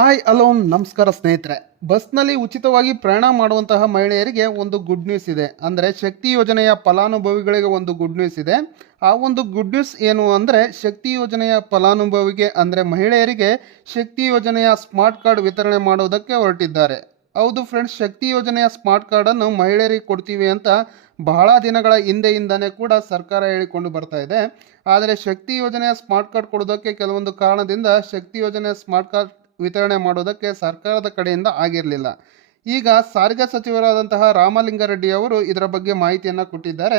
Hi alone ನಮಸ್ಕಾರ ಸ್ನೇಹಿತರೆ. ಬಸ್ನಲ್ಲಿ ಉಚಿತವಾಗಿ ಪ್ರಯಾಣ ಮಾಡುವಂತಹ ಮಹಿಳೆಯರಿಗೆ ಒಂದು ಗುಡ್ ನ್ಯೂಸ್ ಇದೆ. ಅಂದರೆ ಶಕ್ತಿ ಯೋಜನೆಯ ಫಲಾನುಭವಿಗಳಿಗೆ ಒಂದು ಗುಡ್ ನ್ಯೂಸ್ ಇದೆ. ಆ ಒಂದು ಗುಡ್ ನ್ಯೂಸ್ ಏನು ಅಂದರೆ ಶಕ್ತಿ ಯೋಜನೆಯ ಫಲಾನುಭವಿಗೆ, ಅಂದರೆ ಮಹಿಳೆಯರಿಗೆ ಶಕ್ತಿ ಯೋಜನೆಯ ಸ್ಮಾರ್ಟ್ ಕಾರ್ಡ್ ವಿತರಣೆ ಮಾಡುವುದಕ್ಕೆ ಹೊರಟಿದ್ದಾರೆ. ಹೌದು ಫ್ರೆಂಡ್ಸ್ ಶಕ್ತಿ ಯೋಜನೆಯ ಸ್ಮಾರ್ಟ್ ಕಾರ್ಡನ್ನು ಮಹಿಳೆಯರಿಗೆ ಕೊಡ್ತೀವಿ ಅಂತ ಬಹಳ ದಿನಗಳ ಹಿಂದೆಯಿಂದನೇ ಕೂಡ ಸರ್ಕಾರ ಹೇಳಿಕೊಂಡು ಬರ್ತಾ ಇದೆ. ಆದರೆ ಶಕ್ತಿ ಯೋಜನೆಯ ಸ್ಮಾರ್ಟ್ ಕಾರ್ಡ್ ಕೊಡೋದಕ್ಕೆ ಕೆಲವೊಂದು ಕಾರಣದಿಂದ ಶಕ್ತಿ ಯೋಜನೆಯ ಸ್ಮಾರ್ಟ್ ಕಾರ್ಡ್ ವಿತರಣೆ ಮಾಡೋದಕ್ಕೆ ಸರ್ಕಾರದ ಕಡೆಯಿಂದ ಆಗಿರಲಿಲ್ಲ. ಈಗ ಸಾರಿಗೆ ಸಚಿವರಾದಂತಹ ರಾಮಲಿಂಗಾರೆಡ್ಡಿ ಅವರು ಇದರ ಬಗ್ಗೆ ಮಾಹಿತಿಯನ್ನು ಕೊಟ್ಟಿದ್ದಾರೆ.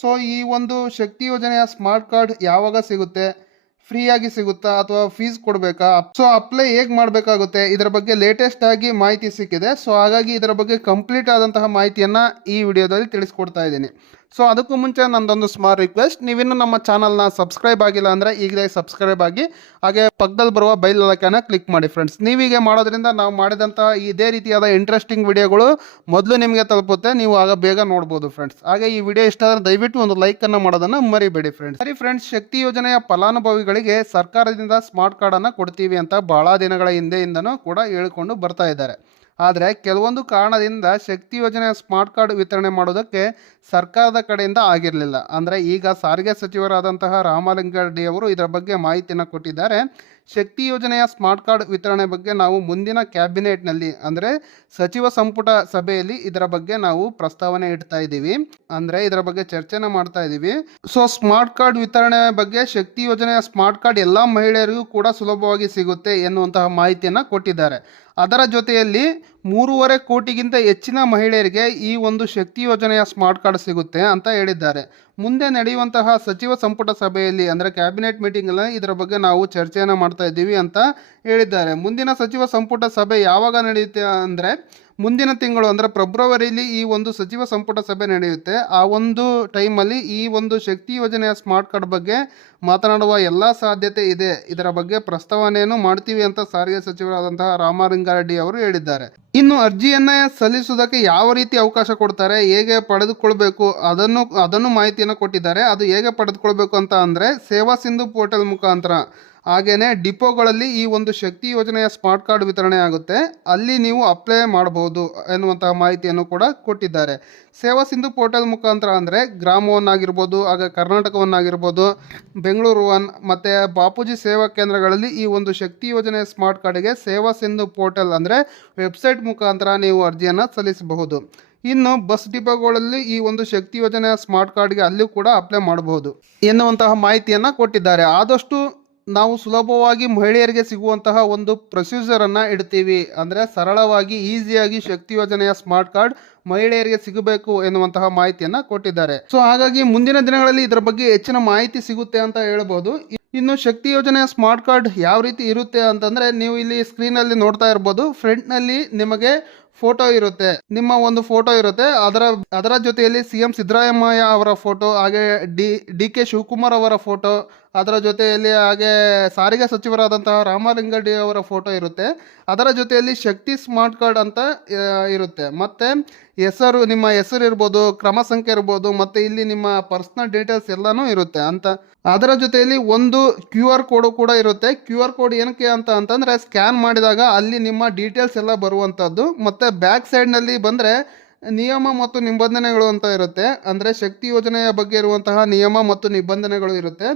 ಸೊ ಈ ಒಂದು ಶಕ್ತಿ ಯೋಜನೆಯ ಸ್ಮಾರ್ಟ್ ಕಾರ್ಡ್ ಯಾವಾಗ ಸಿಗುತ್ತೆ? ಫ್ರೀಯಾಗಿ ಸಿಗುತ್ತಾ? ಅಥವಾ ಫೀಸ್ ಕೊಡಬೇಕಾ? ಸೊ ಅಪ್ಲೈ ಹೇಗೆ ಮಾಡಬೇಕಾಗುತ್ತೆ? ಇದರ ಬಗ್ಗೆ ಲೇಟೆಸ್ಟ್ ಆಗಿ ಮಾಹಿತಿ ಸಿಕ್ಕಿದೆ. ಸೊ ಹಾಗಾಗಿ ಇದರ ಬಗ್ಗೆ ಕಂಪ್ಲೀಟ್ ಆದಂತಹ ಮಾಹಿತಿಯನ್ನು ಈ ವಿಡಿಯೋದಲ್ಲಿ ತಿಳಿಸ್ಕೊಡ್ತಾ ಇದ್ದೀನಿ. ಸೊ ಅದಕ್ಕೂ ಮುಂಚೆ ನಂದೊಂದು ಸ್ಮಾಲ್ ರಿಕ್ವೆಸ್ಟ್ ನೀವಿನ್ನು ನಮ್ಮ ಚಾನಲ್ನ ಸಬ್ಸ್ಕ್ರೈಬ್ ಆಗಿಲ್ಲ ಅಂದರೆ ಈಗಲೇ ಸಬ್ಸ್ಕ್ರೈಬ್ ಆಗಿ, ಹಾಗೆ ಪಕ್ಕದಲ್ಲಿ ಬರುವ ಬೈಲ್ ಲೈಕನ್ನ ಕ್ಲಿಕ್ ಮಾಡಿ ಫ್ರೆಂಡ್ಸ್ ನೀವೀಗೆ ಮಾಡೋದ್ರಿಂದ ನಾವು ಮಾಡಿದಂಥ ಇದೇ ರೀತಿಯಾದ ಇಂಟ್ರೆಸ್ಟಿಂಗ್ ವಿಡಿಯೋಗಳು ಮೊದಲು ನಿಮಗೆ ತಲುಪುತ್ತೆ. ನೀವು ಆಗ ಬೇಗ ನೋಡ್ಬೋದು ಫ್ರೆಂಡ್ಸ್ ಹಾಗೆ ಈ ವಿಡಿಯೋ ಇಷ್ಟ ಆದರೆ ದಯವಿಟ್ಟು ಒಂದು ಲೈಕನ್ನು ಮಾಡೋದನ್ನು ಮರಿಬೇಡಿ ಫ್ರೆಂಡ್ಸ್ ಸರಿ ಫ್ರೆಂಡ್ಸ್ ಶಕ್ತಿ ಯೋಜನೆಯ ಫಲಾನುಭವಿಗಳಿಗೆ ಸರ್ಕಾರದಿಂದ ಸ್ಮಾರ್ಟ್ ಕಾರ್ಡನ್ನು ಕೊಡ್ತೀವಿ ಅಂತ ಬಹಳ ದಿನಗಳ ಹಿಂದೆಯಿಂದನೂ ಕೂಡ ಹೇಳಿಕೊಂಡು ಬರ್ತಾ ಇದ್ದಾರೆ. ಆದರೆ ಕೆಲವೊಂದು ಕಾರಣದಿಂದ ಶಕ್ತಿ ಯೋಜನೆಯ ಸ್ಮಾರ್ಟ್ ಕಾರ್ಡ್ ವಿತರಣೆ ಮಾಡೋದಕ್ಕೆ ಸರ್ಕಾರದ ಕಡೆಯಿಂದ ಆಗಿರಲಿಲ್ಲ. ಅಂದರೆ ಈಗ ಸಾರಿಗೆ ಸಚಿವರಾದಂತಹ ರಾಮಲಿಂಗಾರೆಡ್ಡಿ ಅವರು ಇದರ ಬಗ್ಗೆ ಮಾಹಿತಿಯನ್ನು ಕೊಟ್ಟಿದ್ದಾರೆ. ಶಕ್ತಿ ಯೋಜನೆಯ ಸ್ಮಾರ್ಟ್ ಕಾರ್ಡ್ ವಿತರಣೆ ಬಗ್ಗೆ ನಾವು ಮುಂದಿನ ಕ್ಯಾಬಿನೆಟ್ನಲ್ಲಿ, ಅಂದರೆ ಸಚಿವ ಸಂಪುಟ ಸಭೆಯಲ್ಲಿ ಇದರ ಬಗ್ಗೆ ನಾವು ಪ್ರಸ್ತಾವನೆ ಇಡ್ತಾ ಇದ್ದೀವಿ. ಅಂದರೆ ಇದರ ಬಗ್ಗೆ ಚರ್ಚೆನ ಮಾಡ್ತಾ ಇದ್ದೀವಿ. ಸೊ ಸ್ಮಾರ್ಟ್ ಕಾರ್ಡ್ ವಿತರಣೆ ಬಗ್ಗೆ ಶಕ್ತಿ ಯೋಜನೆಯ ಸ್ಮಾರ್ಟ್ ಕಾರ್ಡ್ ಎಲ್ಲ ಮಹಿಳೆಯರಿಗೂ ಕೂಡ ಸುಲಭವಾಗಿ ಸಿಗುತ್ತೆ ಎನ್ನುವಂತಹ ಮಾಹಿತಿಯನ್ನು ಕೊಟ್ಟಿದ್ದಾರೆ. ಅದರ ಜೊತೆಯಲ್ಲಿ ಮೂರುವರೆ ಕೋಟಿಗಿಂತ ಹೆಚ್ಚಿನ ಮಹಿಳೆಯರಿಗೆ ಈ ಒಂದು ಶಕ್ತಿ ಯೋಜನೆಯ ಸ್ಮಾರ್ಟ್ ಕಾರ್ಡ್ ಸಿಗುತ್ತೆ ಅಂತ ಹೇಳಿದ್ದಾರೆ. ಮುಂದೆ ನಡೆಯುವಂತಹ ಸಚಿವ ಸಂಪುಟ ಸಭೆಯಲ್ಲಿ, ಅಂದರೆ ಕ್ಯಾಬಿನೆಟ್ ಮೀಟಿಂಗಲ್ಲಿ ಇದರ ಬಗ್ಗೆ ನಾವು ಚರ್ಚೆಯನ್ನು ಮಾಡ್ತಾ ಇದ್ದೀವಿ ಅಂತ ಹೇಳಿದ್ದಾರೆ. ಮುಂದಿನ ಸಚಿವ ಸಂಪುಟ ಸಭೆ ಯಾವಾಗ ನಡೆಯುತ್ತೆ ಅಂದರೆ ಮುಂದಿನ ತಿಂಗಳು ಅಂದರೆ ಫೆಬ್ರವರಿಲಿ ಈ ಒಂದು ಸಚಿವ ಸಂಪುಟ ಸಭೆ ನಡೆಯುತ್ತೆ. ಆ ಒಂದು ಟೈಮಲ್ಲಿ ಈ ಒಂದು ಶಕ್ತಿ ಯೋಜನೆಯ ಸ್ಮಾರ್ಟ್ ಕಾರ್ಡ್ ಬಗ್ಗೆ ಮಾತನಾಡುವ ಎಲ್ಲ ಸಾಧ್ಯತೆ ಇದೆ. ಇದರ ಬಗ್ಗೆ ಪ್ರಸ್ತಾವನೆಯನ್ನು ಮಾಡ್ತೀವಿ ಅಂತ ಸಾರಿಗೆ ಸಚಿವರಾದಂತಹ ರಾಮಲಿಂಗಾರೆಡ್ಡಿ ಅವರು ಹೇಳಿದ್ದಾರೆ. ಇನ್ನು ಅರ್ಜಿಯನ್ನ ಸಲ್ಲಿಸುವುದಕ್ಕೆ ಯಾವ ರೀತಿ ಅವಕಾಶ ಕೊಡ್ತಾರೆ, ಹೇಗೆ ಪಡೆದುಕೊಳ್ಬೇಕು, ಅದನ್ನು ಅದನ್ನು ಮಾಹಿತಿಯನ್ನು ಕೊಟ್ಟಿದ್ದಾರೆ. ಅದು ಹೇಗೆ ಪಡೆದುಕೊಳ್ಬೇಕು ಅಂತ ಅಂದರೆ ಸೇವಾ ಸಿಂಧು ಪೋರ್ಟಲ್ ಮುಖಾಂತರ. ಹಾಗೆಯೇ ಡಿಪೋಗಳಲ್ಲಿ ಈ ಒಂದು ಶಕ್ತಿ ಯೋಜನೆಯ ಸ್ಮಾರ್ಟ್ ಕಾರ್ಡ್ ವಿತರಣೆ ಆಗುತ್ತೆ. ಅಲ್ಲಿ ನೀವು ಅಪ್ಲೈ ಮಾಡಬಹುದು ಎನ್ನುವಂತಹ ಮಾಹಿತಿಯನ್ನು ಕೂಡ ಕೊಟ್ಟಿದ್ದಾರೆ. ಸೇವಾ ಸಿಂಧು ಪೋರ್ಟಲ್ ಮುಖಾಂತರ ಅಂದರೆ ಗ್ರಾಮವನ್ನಾಗಿರ್ಬೋದು, ಆಗ ಕರ್ನಾಟಕವನ್ನಾಗಿರ್ಬೋದು, ಬೆಂಗಳೂರು ಒನ್ ಮತ್ತು ಬಾಪೂಜಿ ಸೇವಾ ಕೇಂದ್ರಗಳಲ್ಲಿ ಈ ಒಂದು ಶಕ್ತಿ ಯೋಜನೆಯ ಸ್ಮಾರ್ಟ್ ಕಾರ್ಡಿಗೆ ಸೇವಾ ಸಿಂಧು ಪೋರ್ಟಲ್ ಅಂದರೆ ವೆಬ್ಸೈಟ್ ಮುಖಾಂತರ ನೀವು ಅರ್ಜಿಯನ್ನು ಸಲ್ಲಿಸಬಹುದು. ಇನ್ನು ಬಸ್ ಡಿಪೋಗಳಲ್ಲಿ ಈ ಒಂದು ಶಕ್ತಿ ಯೋಜನೆಯ ಸ್ಮಾರ್ಟ್ ಕಾರ್ಡ್ಗೆ ಅಲ್ಲೂ ಕೂಡ ಅಪ್ಲೈ ಮಾಡಬಹುದು ಎನ್ನುವಂತಹ ಮಾಹಿತಿಯನ್ನು ಕೊಟ್ಟಿದ್ದಾರೆ. ಆದಷ್ಟು ನಾವು ಸುಲಭವಾಗಿ ಮಹಿಳೆಯರಿಗೆ ಸಿಗುವಂತಹ ಒಂದು ಪ್ರೊಸೀಜರನ್ನು ಇಡ್ತೀವಿ. ಅಂದರೆ ಸರಳವಾಗಿ ಈಸಿಯಾಗಿ ಶಕ್ತಿ ಯೋಜನೆಯ ಸ್ಮಾರ್ಟ್ ಕಾರ್ಡ್ ಮಹಿಳೆಯರಿಗೆ ಸಿಗಬೇಕು ಎನ್ನುವಂತಹ ಮಾಹಿತಿಯನ್ನು ಕೊಟ್ಟಿದ್ದಾರೆ. ಸೊ ಹಾಗಾಗಿ ಮುಂದಿನ ದಿನಗಳಲ್ಲಿ ಇದರ ಬಗ್ಗೆ ಹೆಚ್ಚಿನ ಮಾಹಿತಿ ಸಿಗುತ್ತೆ ಅಂತ ಹೇಳ್ಬೋದು. ಇನ್ನು ಶಕ್ತಿ ಯೋಜನೆಯ ಸ್ಮಾರ್ಟ್ ಕಾರ್ಡ್ ಯಾವ ರೀತಿ ಇರುತ್ತೆ ಅಂತಂದರೆ ನೀವು ಇಲ್ಲಿ ಸ್ಕ್ರೀನಲ್ಲಿ ನೋಡ್ತಾ ಇರ್ಬೋದು. ಫ್ರಂಟ್ನಲ್ಲಿ ನಿಮಗೆ ಫೋಟೋ ಇರುತ್ತೆ. ನಿಮ್ಮ ಒಂದು ಫೋಟೋ ಇರುತ್ತೆ. ಅದರ ಅದರ ಜೊತೆಯಲ್ಲಿ ಸಿ ಎಂ ಸಿದ್ದರಾಮಯ್ಯ ಅವರ ಫೋಟೋ, ಹಾಗೆ ಡಿ ಡಿ ಕೆ ಶಿವಕುಮಾರ್ ಅವರ ಫೋಟೋ, ಅದರ ಜೊತೆಯಲ್ಲಿ ಹಾಗೆ ಸಾರಿಗೆ ಸಚಿವರಾದಂತಹ ರಾಮಲಿಂಗಡ್ಡಿ ಅವರ ಫೋಟೋ ಇರುತ್ತೆ. ಅದರ ಜೊತೆಯಲ್ಲಿ ಶಕ್ತಿ ಸ್ಮಾರ್ಟ್ ಕಾರ್ಡ್ ಅಂತ ಇರುತ್ತೆ. ಮತ್ತು ಹೆಸರು, ನಿಮ್ಮ ಹೆಸರು ಇರ್ಬೋದು, ಕ್ರಮ ಸಂಖ್ಯೆ ಇರ್ಬೋದು, ಮತ್ತು ಇಲ್ಲಿ ನಿಮ್ಮ ಪರ್ಸ್ನಲ್ ಡೀಟೇಲ್ಸ್ ಎಲ್ಲನೂ ಇರುತ್ತೆ ಅಂತ. ಅದರ ಜೊತೆಯಲ್ಲಿ ಒಂದು ಕ್ಯೂ ಆರ್ ಕೋಡು ಕೂಡ ಇರುತ್ತೆ. ಕ್ಯೂ ಆರ್ ಕೋಡ್ ಏನಕ್ಕೆ ಅಂತ, ಅಂತಂದರೆ ಸ್ಕ್ಯಾನ್ ಮಾಡಿದಾಗ ಅಲ್ಲಿ ನಿಮ್ಮ ಡೀಟೇಲ್ಸ್ ಎಲ್ಲ ಬರುವಂಥದ್ದು ಮತ್ತು ಬ್ಯಾಕ್ ಸೈಡ್ನಲ್ಲಿ ಬಂದರೆ ನಿಯಮ ಮತ್ತು ನಿಬಂಧನೆಗಳು ಅಂತ ಇರುತ್ತೆ. ಅಂದರೆ ಶಕ್ತಿ ಯೋಜನೆಯ ಬಗ್ಗೆ ಇರುವಂತಹ ನಿಯಮ ಮತ್ತು ನಿಬಂಧನೆಗಳು ಇರುತ್ತೆ.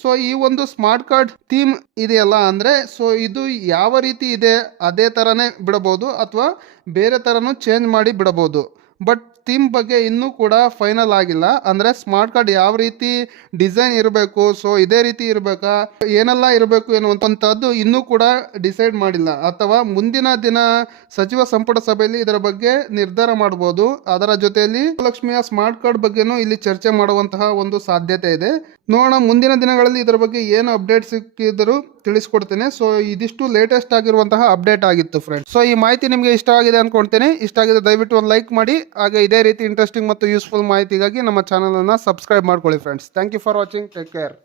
ಸೊ ಈ ಒಂದು ಸ್ಮಾರ್ಟ್ ಕಾರ್ಡ್ ಥೀಮ್ ಇದೆಯಲ್ಲ ಅಂದರೆ ಸೊ ಇದು ಯಾವ ರೀತಿ ಇದೆ, ಅದೇ ಥರನೇ ಬಿಡಬಹುದು ಅಥವಾ ಬೇರೆ ಥರನೂ ಚೇಂಜ್ ಮಾಡಿ ಬಿಡಬಹುದು. ಬಟ್ ಥೀಮ್ ಬಗ್ಗೆ ಇನ್ನೂ ಕೂಡ ಫೈನಲ್ ಆಗಿಲ್ಲ. ಅಂದರೆ ಸ್ಮಾರ್ಟ್ ಕಾರ್ಡ್ ಯಾವ ರೀತಿ ಡಿಸೈನ್ ಇರಬೇಕು, ಸೊ ಇದೇ ರೀತಿ ಇರಬೇಕಾ, ಏನೆಲ್ಲ ಇರಬೇಕು ಎನ್ನುವಂಥದ್ದು ಇನ್ನೂ ಕೂಡ ಡಿಸೈಡ್ ಮಾಡಿಲ್ಲ. ಅಥವಾ ಮುಂದಿನ ದಿನ ಸಚಿವ ಸಂಪುಟ ಸಭೆಯಲ್ಲಿ ಇದರ ಬಗ್ಗೆ ನಿರ್ಧಾರ ಮಾಡಬಹುದು ಅದರ ಜೊತೆಯಲ್ಲಿ ಲಕ್ಷ್ಮಿಯ ಸ್ಮಾರ್ಟ್ ಕಾರ್ಡ್ ಬಗ್ಗೆನೂ ಇಲ್ಲಿ ಚರ್ಚೆ ಮಾಡುವಂತಹ ಒಂದು ಸಾಧ್ಯತೆ ಇದೆ. ನೋಡೋಣ, ಮುಂದಿನ ದಿನಗಳಲ್ಲಿ ಇದರ ಬಗ್ಗೆ ಏನು ಅಪ್ಡೇಟ್ ಸಿಕ್ಕಿದ್ರು ತಿಳಿಸ್ಕೊಡ್ತೇನೆ. ಸೊ ಇದಿಷ್ಟು ಲೇಟೆಸ್ಟ್ ಆಗಿರುವಂತಹ ಅಪ್ಡೇಟ್ ಆಗಿತ್ತು ಫ್ರೆಂಡ್ಸ್ ಸೊ ಈ ಮಾಹಿತಿ ನಿಮಗೆ ಇಷ್ಟ ಆಗಿದೆ ಅನ್ಕೊಳ್ತೇನೆ. ಇಷ್ಟ ಆಗಿದೆ ದಯವಿಟ್ಟು ಒಂದು ಲೈಕ್ ಮಾಡಿ. ಹಾಗೆ ಇದೇ ರೀತಿ ಇಂಟ್ರೆಸ್ಟಿಂಗ್ ಮತ್ತು ಯೂಸ್ಫುಲ್ ಮಾಹಿತಿಗಾಗಿ ನಮ್ಮ ಚಾನಲನ್ನು ಸಬ್ಸ್ಕ್ರೈಬ್ ಮಾಡ್ಕೊಳ್ಳಿ friends thank you for watching take care